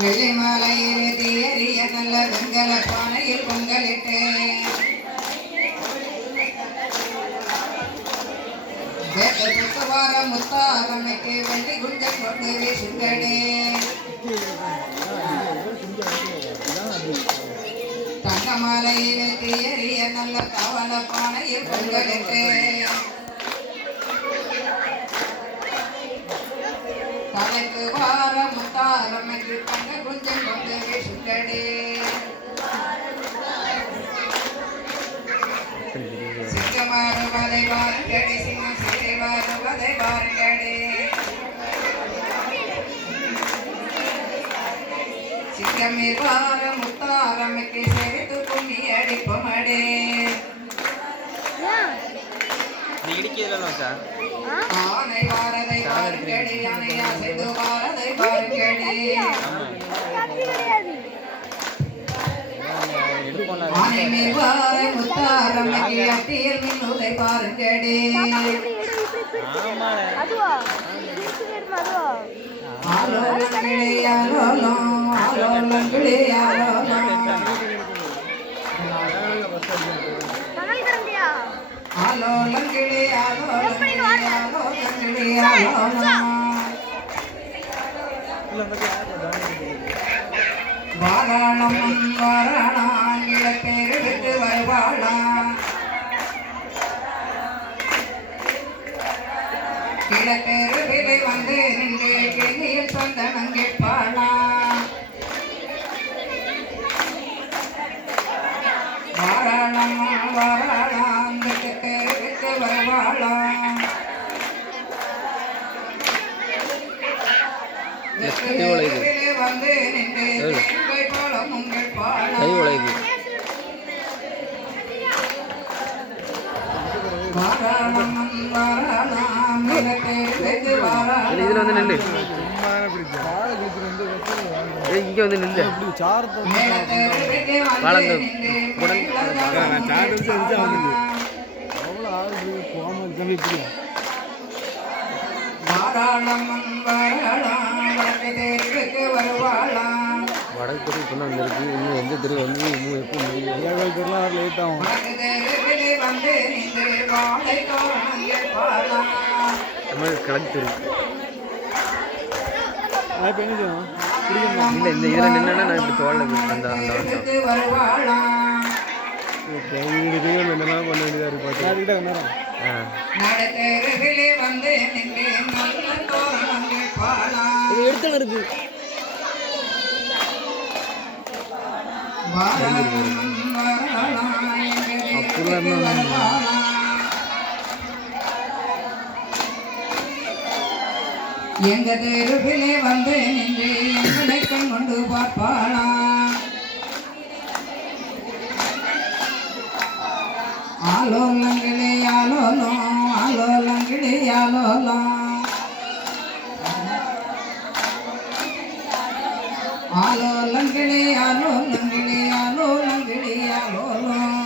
வெள்ளிமலையிலே தீயறிய நல்ல வெண்கல பானையில் பொங்கலிட்டு வார முத்தாரமைக்கு வெள்ளி குஞ்சம் கொண்டு வீசுங்கடே தங்கமலையிலே தீயறிய நல்ல தவள பானையில் பொங்கலிட்டு தலைக்கு வார முத்தாரமைக்கு தங்க குஞ்சம் கொண்டு வீசுங்கடே சிங்கமாறுவதை வாருங்கடி சிங்கம் சீரை வாருவதை வாருங்கடி சிங்கமீர் வார முத்தாரமைக்கு செவித்து கும்மி அடிப்பமடே ஆனை வாரதை வாருங்கடி ஆனையா செய்து வாரதை வாருங்கடி ஆனை மேல் வார முத்தாரமைக்கு அட்டியில் மின்னுதை பாருங்கடி ஆலோலங்கிளி ஆலோலம் ஆலோலங்கிளி ஆலோலம் ஆலோலங்கிளி ஆலோலங்கிளி ஆலோலங்கிளி ஆலோலம் வாராணம் வாராணம் இளப்பேருக்கு வருவாளாம் இளப்பேருவிலை வந்து நின்று கிண்ணியில் சொந்தனம் கேட்பாளாம் வாராணம் வாராணம் இளப்பேருக்கு வருவாளாம் வந்து நின்று போலம் உங்கள் பாடம் இதுல வந்து நின்று இங்க வந்து நின்று வளர்ந்து வடக்கு தெரு இப்போ வந்துருக்கு இன்னும் எந்த தெரு வந்து இன்னும் எப்போ முடியும் லேட் ஆகும் கிழக்கு தெரு இல்லை இந்த இதில் நின்னா நான் இப்படி தோல்ல அந்த என்னெல்லாம் பண்ண வேண்டியதாக இருக்கு இது எடுத்து இருக்கு எங்க தெருவிலே வந்து நின்று எங்களை கொண்டு பார்ப்பாளா ஆலோலங்கிளி ஆலோலம் ஆலோலங்கிளி ஆலோலம் ஆலோலங்கிளி ஆலோலங்கிளி ஆலோலங்கிளி ஆலோலம்